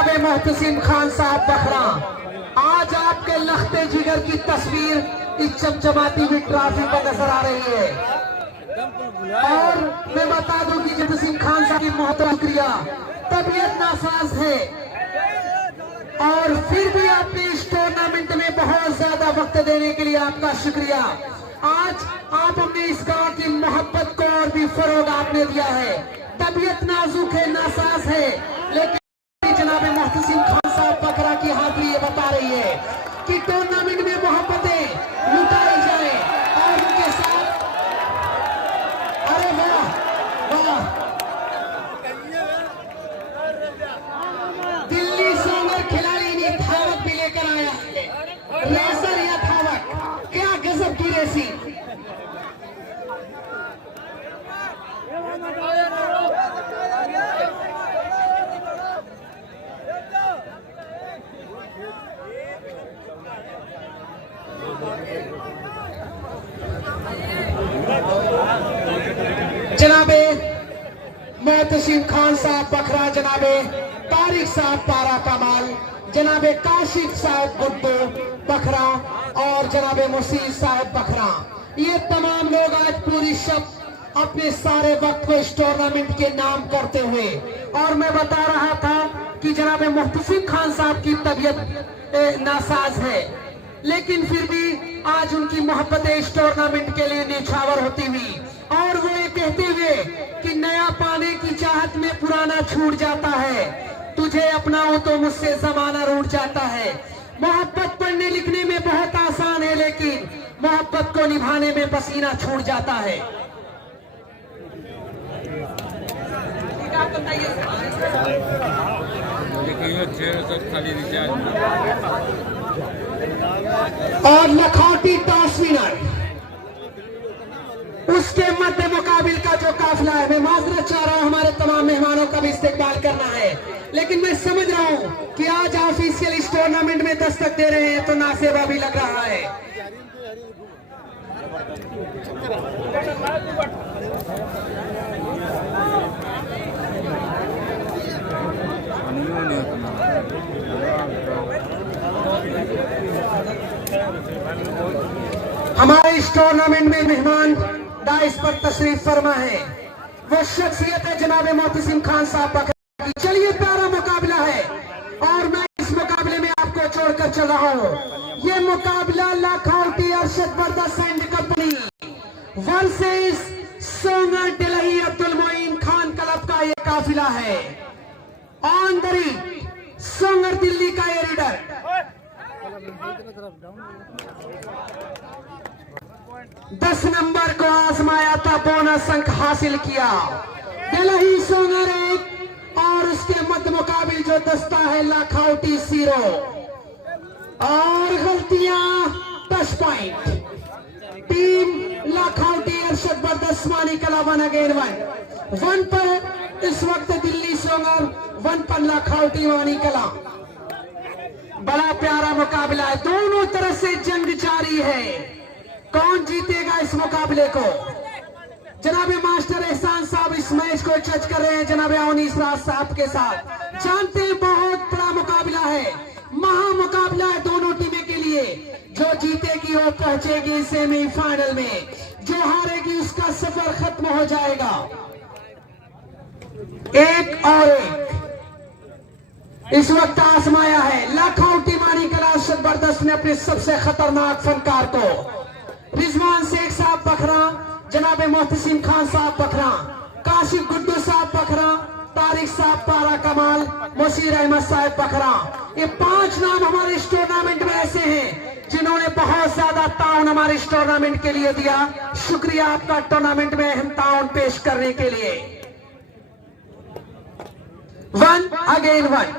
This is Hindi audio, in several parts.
जनाब मोहतसिम खान साहब बखरा, आज आपके लखते जिगर की तस्वीर इस चमचमाती हुई ट्रॉफी पर नजर आ रही है। और मैं बता दूं कि मोहतसिम खान साहब की मोहतरम शुक्रिया, तबीयत नासाज है और फिर भी आपने इस टूर्नामेंट में बहुत ज्यादा वक्त देने के लिए आपका शुक्रिया। आज आप हमने इस गांव की मोहब्बत को और भी फरोग आपने दिया है। तबीयत नाजुक है, नासाज है, लेकिन जनाब मोहतसिम खान साहब बखरा की हाजिरी ये बता रही है कि टूर्नामेंट में मोहब्बतें लुटाई जाए और उनके साथ। अरे वाह वाह, दिल्ली सोंगर खिलाड़ी ने धावक भी लेकर आया है, रेसर या धावक, क्या गजब की रेसी। जनाबे मोहतसिम खान साहब बखरा, जनाबे तारिक साहब पारा कमाल, जनाबे काशिफ साहब गुड्डू बखरा और जनाबे मुसीर साहब बखरा, ये तमाम लोग आज पूरी शब अपने सारे वक्त को इस टूर्नामेंट के नाम करते हुए, और मैं बता रहा था कि जनाबे मोहतसिम खान साहब की तबीयत नासाज है, लेकिन फिर भी आज उनकी मोहब्बतें इस टूर्नामेंट के लिए निछावर होती हुई, और वो ये कहते हुए कि नया पाने की चाहत में पुराना छूट जाता है, तुझे अपनाऊं तो मुझसे जमाना रूठ जाता है। मोहब्बत पढ़ने लिखने में बहुत आसान है, लेकिन मोहब्बत को निभाने में पसीना छूट जाता है। और लखौटी टॉस विनर, उसके मध्य मुकाबिल का जो काफिला है, मैं माजरत चाह रहा हूं, हमारे तमाम मेहमानों का भी इस्तेकबाल करना है, लेकिन मैं समझ रहा हूं कि आज ऑफिशियल इस टूर्नामेंट में दस्तक दे रहे हैं तो नासेबा भी लग रहा है। हमारे इस टूर्नामेंट में मेहमान डाइस पर तशरीफ फरमा है, वो शख्सियत है जनाब मोहतसिम खान साहब बखरा की। चलिए, प्यारा मुकाबला है और मैं इस मुकाबले में आपको छोड़कर चल रहा हूँ। ये मुकाबला Lakhauti Arshad Bardast and company versus Songar Delhi Abdul Moin Khan club का ये काफिला है। On the ring Songar Delhi का ये रीडर 10 नंबर को आजमाया था, बोनस अंक हासिल किया। दिल्ली सोंगर 1 और उसके मध्य मुकाबिल जो दस्ता है लखौटी 0 और गलतियां 10 पॉइंट। टीम लखौटी अरशद बर्दस्त मानी कला 1 अगेन 1 पर इस वक्त दिल्ली सोंगर, 1 पर लखौटी मानी कला। बड़ा प्यारा मुकाबला है, दोनों तरफ से जंग जारी है। कौन जीतेगा इस मुकाबले को? जनाबे मास्टर एहसान साहब इस मैच को जज कर रहे हैं जनाबे अवनीस राज साहब के साथ। जानते हैं बहुत बड़ा मुकाबला है, महा मुकाबला है दोनों टीमें के लिए। जो जीतेगी वो पहुंचेगी सेमीफाइनल में, जो हारेगी उसका सफर खत्म हो जाएगा। 1 और 1 इस वक्त आजमाया है। लखौटी मानी कला अरशद बर्दस्त ने अपने सबसे खतरनाक फनकार को रिजवान शेख साहब बखरा, जनाब मोहतसिम खान साहब बखरा, काशिफ गुड्डू साहब बखरा, तारिक साहब पारा कमाल, मुसीर अहमद साहब बखरा, ये 5 नाम हमारे इस टूर्नामेंट में ऐसे हैं जिन्होंने बहुत ज्यादा ताउन हमारे इस टूर्नामेंट के लिए दिया। शुक्रिया आपका टूर्नामेंट में अहम ताउन पेश करने के लिए। 1 अगेन 1,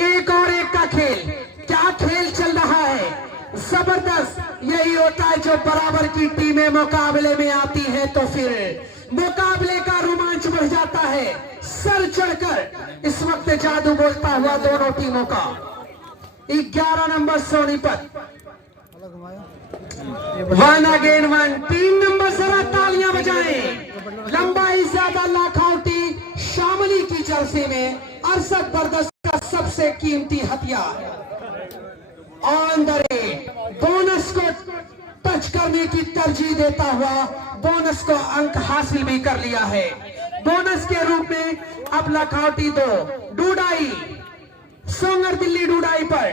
1 और 1 का खेल। क्या खेल चल रहा है, जबरदस्त। यही होता है जो बराबर की टीमें मुकाबले में आती हैं तो फिर मुकाबले का रोमांच बढ़ जाता है। सर चढ़कर इस वक्त जादू बोलता हुआ दोनों टीमों का। 11 नंबर सोनीपत, 1 अगेन 1। 3 नंबर जरा तालियां बजाएं। लंबाई ज्यादा लखौटी शामली की जर्सी में अरशद बर्दस्त का सबसे सबसे कीमती हथियार। ऑन द रेट, बोनस को टच करने की तरजीह देता हुआ बोनस को अंक हासिल भी कर लिया है। बोनस के रूप में अब लखौटी 2 डूडाई सोंगर दिल्ली डूडाई पर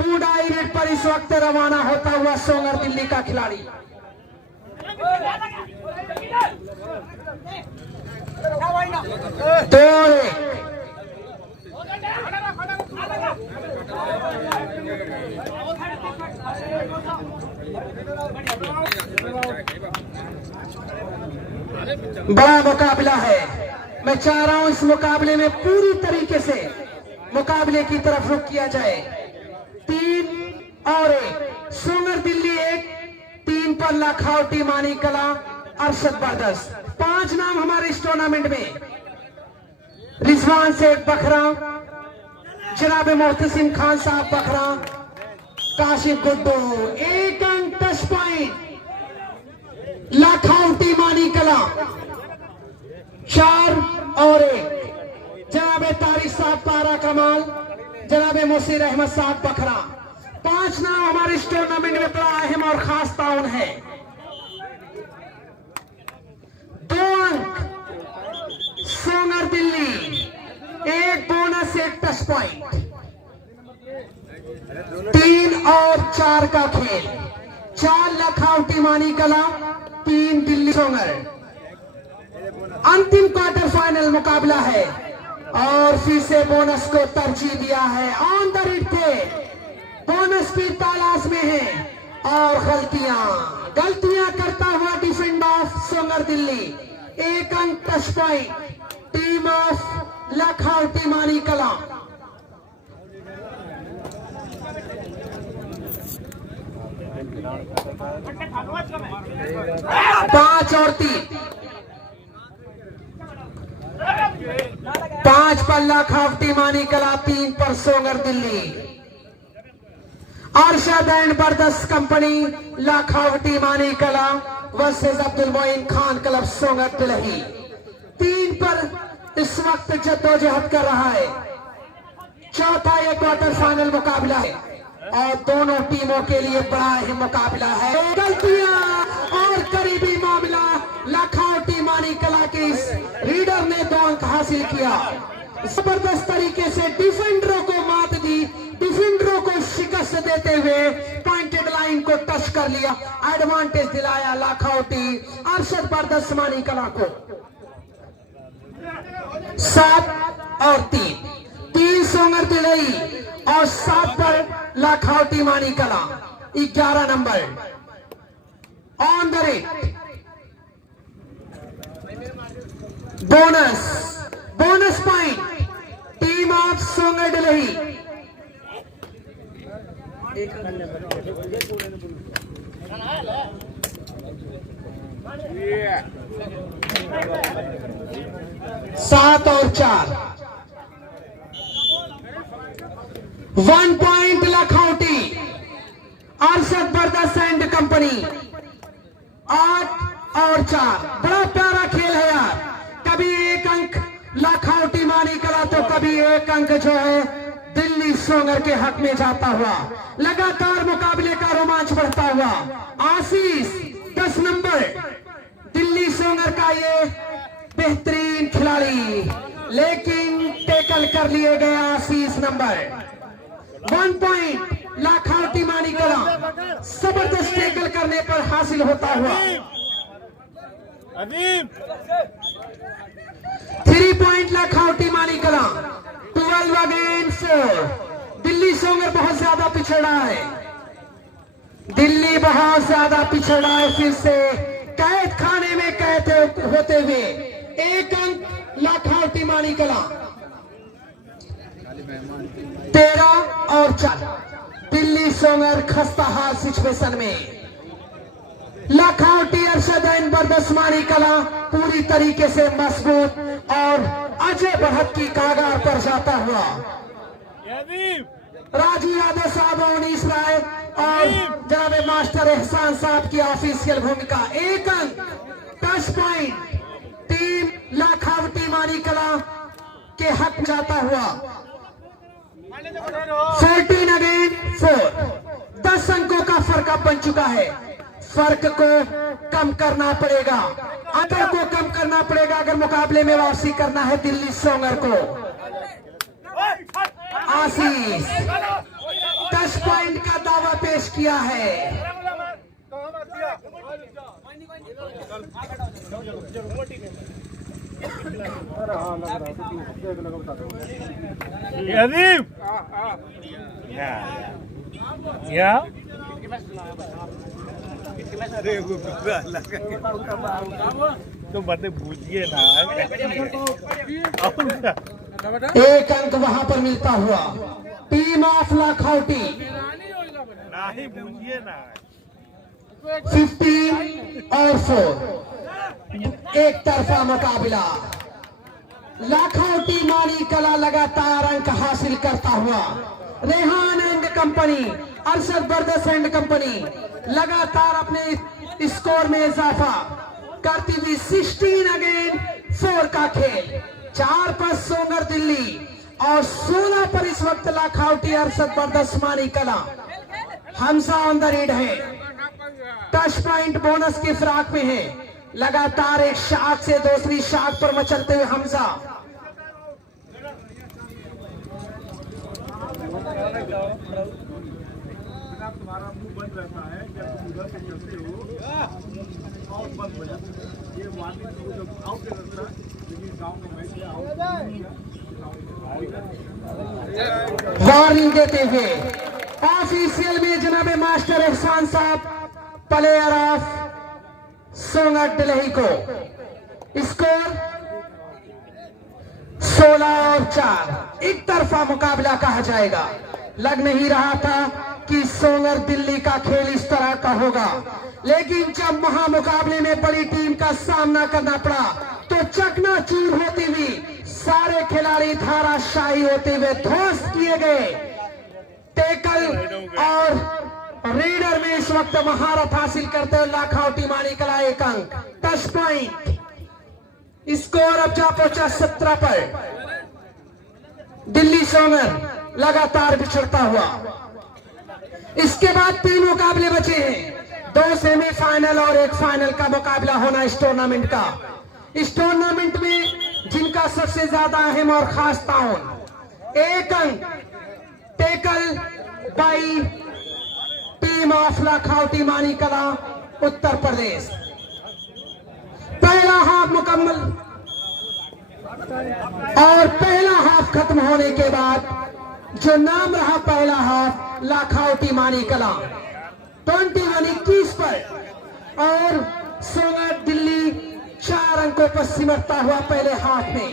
2 डायरेक्ट पर इस वक्त रवाना होता हुआ सोंगर दिल्ली का खिलाड़ी। बड़ा मुकाबला है। मैं चाह रहा हूं इस मुकाबले में पूरी तरीके से मुकाबले की तरफ रुख किया जाए। 3 और 1 सोंगर दिल्ली 1, 3 पर लखौटी मानी कला अरशद बरदस। 5 नाम हमारे इस टूर्नामेंट में। रिजवान सेठ बखरा, जनाब मोहतसिम खान साहब बखरा, काशिफ गुड्डू। 1 अंक टच पॉइंट लखौटी मानी कला। 4 और 1 जनाब तारिक साहब पारा कमाल, जनाब मुसीर अहमद साहब बखरा। 5 नाम हमारे इस टूर्नामेंट में बड़ा अहम और खास ताउन है। 2 अंक Songar Delhi, 1 bonus 1 touch point. 3 और 4 का खेल। 4 लखौटी मानी कला, 3 दिल्ली सोंगर। अंतिम क्वार्टर फाइनल मुकाबला है और फिर से बोनस को तरजीह दिया है। ऑन द रेट थे, बोनस की तलाश में है और गलतियां करता हुआ डिफेंड ऑफ सोंगर दिल्ली। 1 अंक touch point team of लखौटी Mani कला। पांच और 3 5 पर लखौटी मानी कला, 3 पर Songar Delhi. Arshad and Bardas company Lakhauti Mani Kala versus Abdul Moin Khan club Songar Delhi. 3 पर इस वक्त जद्दोजहद कर रहा है। चौथा ये क्वार्टर फाइनल मुकाबला है और दोनों टीमों के लिए बड़ा ही मुकाबला है। गलतियां और करीबी मामला, लखौटी मानी कला के इस रीडर ने 2 अंक हासिल किया। जबरदस्त तरीके से डिफेंडरों को मात दी, डिफेंडरों को शिकस्त देते हुए पॉइंटेड लाइन को टच कर लिया। एडवांटेज दिलाया लखौटी अरशद बरदस मानी कला को। 7 और 3 सोंगर दिल्ली और 7 पर लखौटी मानी कला। 11 number on the rate. Bonus point team of Songar Delhi. सात और 4 1 point लखौटी Arshad Bardas and company. 8 और 4 बड़ा प्यारा खेल है यार। कभी 1 अंक लखौटी मानी कला तो कभी 1 अंक जो है दिल्ली सोंगर के हक में जाता हुआ। लगातार मुकाबले का रोमांच बढ़ता हुआ। आशीष 10 नंबर दिल्ली सोंगर का ये बेहतरीन खिलाड़ी, लेकिन टैकल कर लिए गए आशीष नंबर। 1 पॉइंट लखौटी मानी कला जबरदस्त टैकल करने पर हासिल होता हुआ। 3 पॉइंट लखौटी मानी कला। 12 अगेंस्ट 4। दिल्ली सोंगर बहुत ज्यादा पिछड़ा है। दिल्ली बहुत ज्यादा पिछड़ा है। फिर से कैद खाने में कैद होते हुए 1 अंक लखौटी मानी कला। 13 और 4 दिल्ली सोंगर खस्ता हाल सिचुएशन में। लखौटी अरशद एंड बरदस मानी कला पूरी तरीके से मजबूत और अजय बढ़त की कागार पर जाता हुआ। राजू यादव साहब, अवनीश राय और जनाब मास्टर एहसान साहब की ऑफिशियल भूमिका। 1 अंक टच पॉइंट टीम लखौटी मानी कला के हक जाता हुआ। 14 अगेन 4। 10 अंकों का फर्क अब बन चुका है। फर्क को कम करना पड़ेगा, अंतर को कम करना पड़ेगा अगर मुकाबले में वापसी करना है दिल्ली सोंगर को। आशीष 10 पॉइंट का दावा पेश किया है। तो बातें भूलिए ना। एक अंक वहां पर मिलता हुआ टीम ऑफ लाखौटी। नहीं भूलिए ना। 15 और 4 एक तरफा मुकाबला। लाखौटी मानी कला लगातार अंक हासिल करता हुआ। Rehan and company, Arshad Bardas and company लगातार अपने स्कोर में इजाफा करती हुई 16 अगेन 4 का खेल। 4 पर सोंगर दिल्ली और 16 पर इस वक्त लाखौटी अरशद बर्दस मानी कला। हमजा ऑन द रीड है, टच पॉइंट बोनस की फिराक में है। लगातार एक शाख से दूसरी शाख पर मचलते हुए हमजा। तुम्हारा मुंह बंद रहता है जब तुम उधर से चलते हो और बंद हो जाता है। ये वार्निंग तो जब आउट रहता है, लेकिन गांव में मैच में वार्निंग देते हुए ऑफिशियल में जनाब मास्टर एहसान साहब प्लेयर ऑफ सोंगर दिल्ली को। स्कोर 16 और 4 एक तरफा मुकाबला कहा जाएगा। लग नहीं रहा था कि सोंगर दिल्ली का खेल इस तरह का होगा, लेकिन जब महामुकाबले में बड़ी टीम का सामना करना पड़ा तो चकनाचूर होती हुई सारे खिलाड़ी धाराशाही होते हुए ध्वस्त किए गए। टेकल और रीडर में इस वक्त महारत हासिल करते हुए लाखौटी मानी कला 1 अंक। टच पॉइंट स्कोर अब जा पहुंचा 17 पर। दिल्ली सोंगर लगातार पिछड़ता हुआ। इसके बाद 3 मुकाबले बचे हैं, 2 सेमीफाइनल और 1 फाइनल का मुकाबला होना इस टूर्नामेंट का। इस टूर्नामेंट में जिनका सबसे ज्यादा अहम और खास ताउन 1 अंक टेकल बाई टीम ऑफ लाखौटी मानी कला उत्तर प्रदेश। पहला हाफ मुकम्मल और पहला हाफ खत्म होने के बाद जो नाम रहा पहला हाफ लाखौटी मानी कला 21-21 पर और सोंगर दिल्ली 4 अंकों पर सिमटता हुआ पहले हाफ में।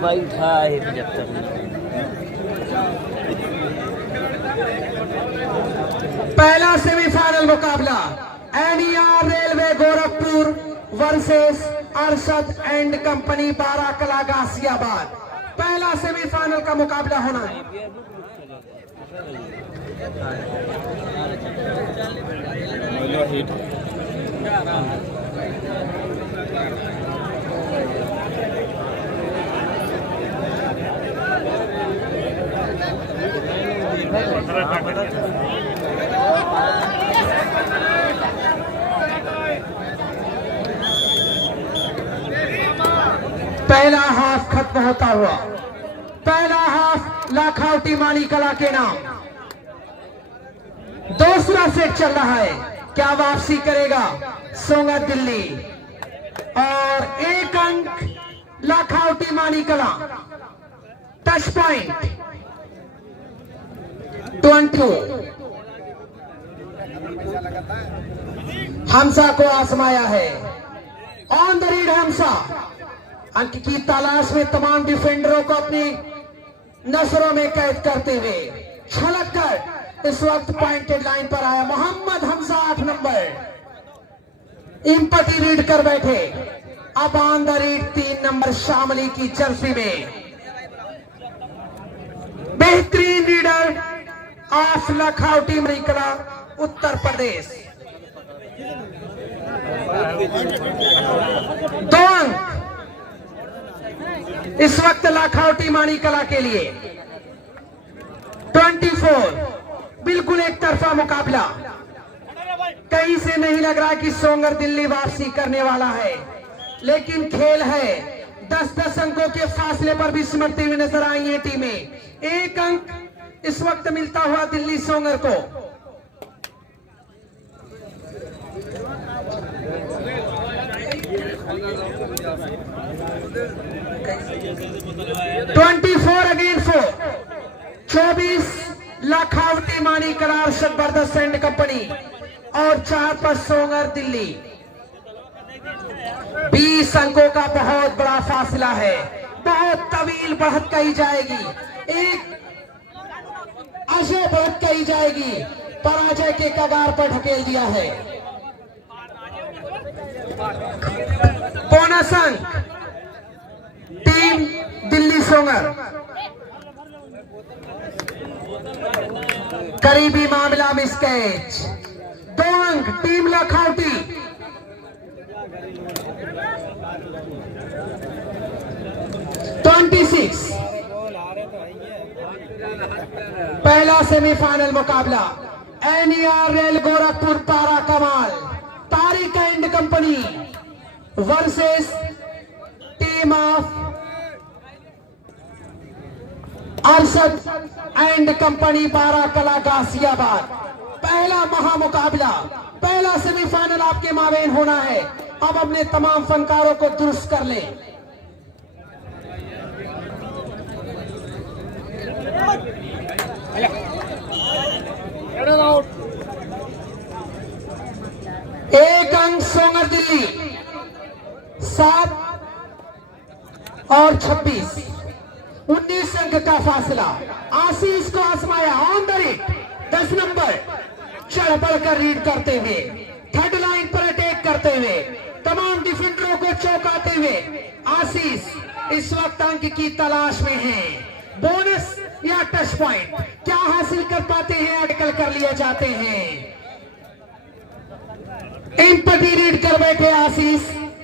भाई था 75 पहला सेमीफाइनल मुकाबला NER railway Gorakhpur versus Arshad and company Barakala Ghaziabad. पहला सेमीफाइनल का मुकाबला होना है। पहला हाफ खत्म होता हुआ, पहला हाफ लाखौटी मानी कला के नाम। दूसरा सेट चल रहा है, क्या वापसी करेगा सोंगर दिल्ली और 1 अंक लाखौटी मानी कला। टच पॉइंट 20 हमसा को आजमाया है। ऑन द रीड हमसा अंक की तलाश में तमाम डिफेंडरों को अपनी नजरों में कैद करते हुए छलक कर इस वक्त पॉइंटेड लाइन पर आया मोहम्मद हमजा 8 नंबर इंपटी रीड कर बैठे। अब on the read 3 number Shamli की जर्सी में बेहतरीन रीडर ऑफ लाखौटी मानी कला उत्तर प्रदेश। 2 अंक इस वक्त लाखौटी माणिकला के लिए। 24। बिल्कुल एक तरफा मुकाबला। कहीं से नहीं लग रहा कि सोंगर दिल्ली वापसी करने वाला है, लेकिन खेल है। 10-10 अंकों के फासले पर भी सिमटती हुई नजर आई ये टीमें। 1 अंक इस वक्त मिलता हुआ दिल्ली सोंगर को। अगेन 4। 24 लाखौटी माणिकला जबरदस्त एंड कंपनी और 4 पर सोंगर दिल्ली। 20 अंकों का बहुत बड़ा फासला है। बहुत तवील बढ़त कही जाएगी, एक अजय बढ़त कही जाएगी। पराजय के कगार पर ढकेल दिया है। बोनस अंक टीम दिल्ली सोंगर। करीबी मामला मिस कैच। 2 अंक टीम लाखौटी। 26। पहला सेमीफाइनल मुकाबला NER रेल गोरखपुर पारा Kamal Tariq and company versus team of Arshad and company Barakala Ghaziabad. पहला महामुकाबला, पहला सेमीफाइनल आपके माबेन होना है। अब अपने तमाम फनकारों को दुरुस्त कर लें। एक अंक सोंगर दिल्ली। 7 और 26, 19 अंक का फासला। आशीष को आजमाया ऑन द रीड। 10 नंबर चढ़ बढ़कर रीड करते हुए, थर्ड लाइन पर अटैक करते हुए, तमाम डिफेंडरों को चौंकाते हुए आशीष इस वक्त अंक की तलाश में हैं। बोनस या टच पॉइंट क्या हासिल कर पाते हैं, अटकल कर लिए जाते हैं। इंपटी रीड कर बैठे आशीष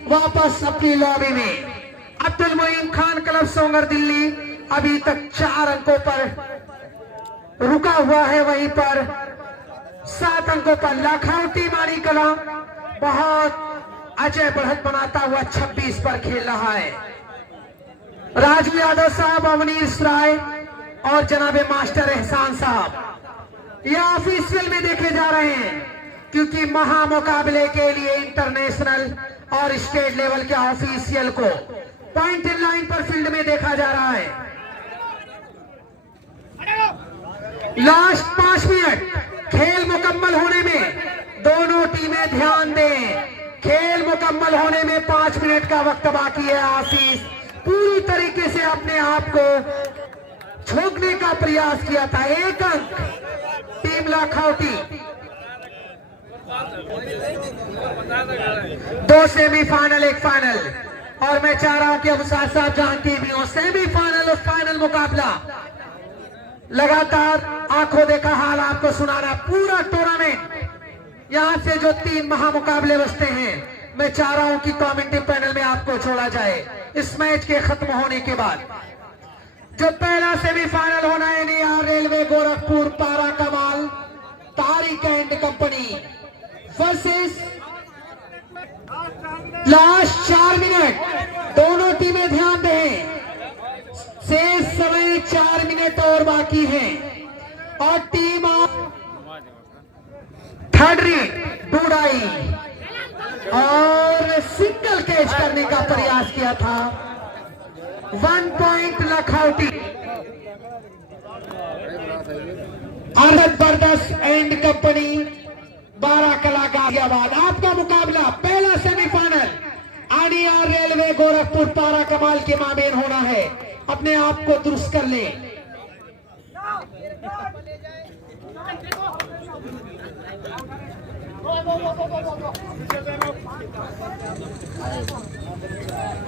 वापस अपनी लॉबी में। अब्दुल मोइन खान क्लब सोंगर दिल्ली अभी तक 4 अंकों पर रुका हुआ है। वहीं पर 7 अंकों पर लाखौटी माणिकला बहुत अजय बढ़त बनाता हुआ 26 पर खेल रहा है। राजू यादव साहब, अवनीश राय और जनाबे मास्टर एहसान साहब ये ऑफिशियल में देखे जा रहे हैं, क्योंकि महामुकाबले के लिए इंटरनेशनल और स्टेट लेवल के ऑफिशियल को पॉइंट इन लाइन पर फील्ड में देखा जा रहा है। लास्ट 5 मिनट खेल मुकम्मल होने में दोनों टीमें ध्यान दें। खेल मुकम्मल होने में 5 मिनट का वक्त बाकी है। आशीष पूरी तरीके से अपने आप को झोंकने का प्रयास किया था। 1 अंक टीम लाखौटी। 2 semifinal 1 final. और मैं चाह रहा हूं कि अब साहब जानती भी हो, सेमीफाइनल और फाइनल मुकाबला लगातार आंखों देखा हाल आपको सुनाना। पूरा टूर्नामेंट यहां से जो 3 महामुकाबले बचते हैं, मैं चाह रहा हूं कि कमेंट्री पैनल में आपको छोड़ा जाए इस मैच के खत्म होने के बाद। जो पहला सेमीफाइनल होना है NER रेलवे गोरखपुर पारा Kamal Tariq and company versus last 4 minute. दोनों टीमें ध्यान दें, शेष समय 4 मिनट और बाकी है। और टीम ऑफ थर्ड रीड डूडाई और सिंगल कैच करने का प्रयास किया था। 1 point Lakhauti. Arshad Bardas and company Barakala Ghaziabad. आपका मुकाबला पहला सेमीफाइनल NER रेलवे गोरखपुर पारा कमाल के माबेन होना है। अपने आप को दुरुस्त कर ले।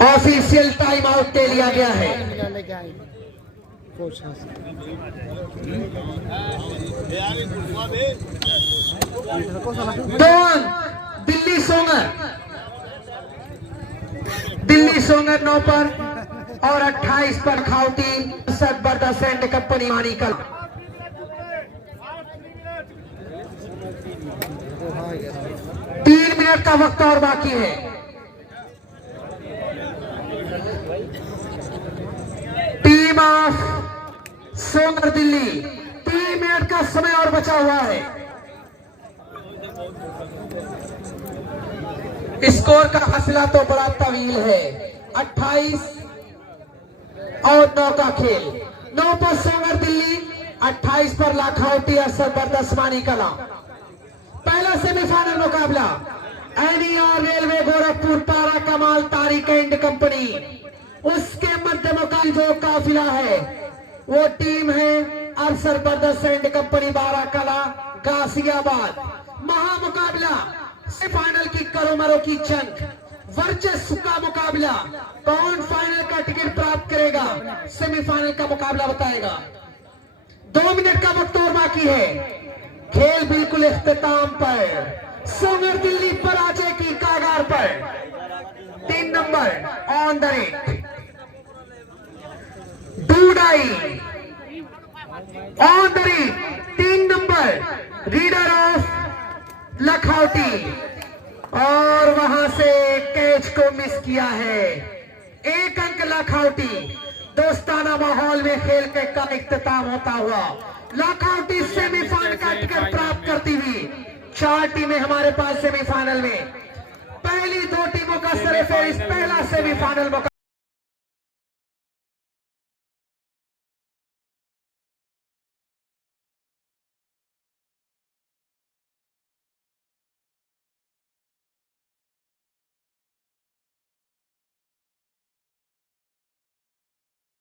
ऑफिशियल टाइम आउट ले लिया गया है। दोन दिल्ली सोंगर 9 पर और 28 पर खाउटी जबरदस्त एंड कंपनी मानिकल। 3 मिनट का वक्त और बाकी है। Team of Songar Delhi 3 minute का समय और बचा हुआ है। स्कोर का फासला तो बड़ा तवील है। 28 और 9 का खेल। 9 पर सोंगर दिल्ली, 28 पर लाखौटी जबरदस्त मानिकला। पहला सेमीफाइनल मुकाबला एनईआर रेलवे गोरखपुर पारा कमाल तारिक एंड कंपनी। उसके मध्य मुकाबले जो काफिला है वो टीम है अरसर बरदस and company Barakala Ghaziabad. महामुकाबला semifinal की करोमरों की जंग, वर्चस्व का मुकाबला। कौन फाइनल का टिकट प्राप्त करेगा सेमीफाइनल का मुकाबला बताएगा। 2 मिनट का वक्त और बाकी है। खेल बिल्कुल इख्तिताम पर। सोंगर दिल्ली पराजय की कागार पर। 3 नंबर ऑन द रेट। डूडाई on the raid 3 number raider of Lakhauti, और वहां से कैच को मिस किया है। 1 अंक लखौटी। दोस्ताना माहौल में खेल के का इख्तिताम होता हुआ लखौटी सेमीफाइनल का टिकट प्राप्त करती हुई। 4 टीमें हमारे पास सेमीफाइनल में। पहली 2 टीमों का सरेफेरिस्त पहला सेमीफाइनल मुकाबला।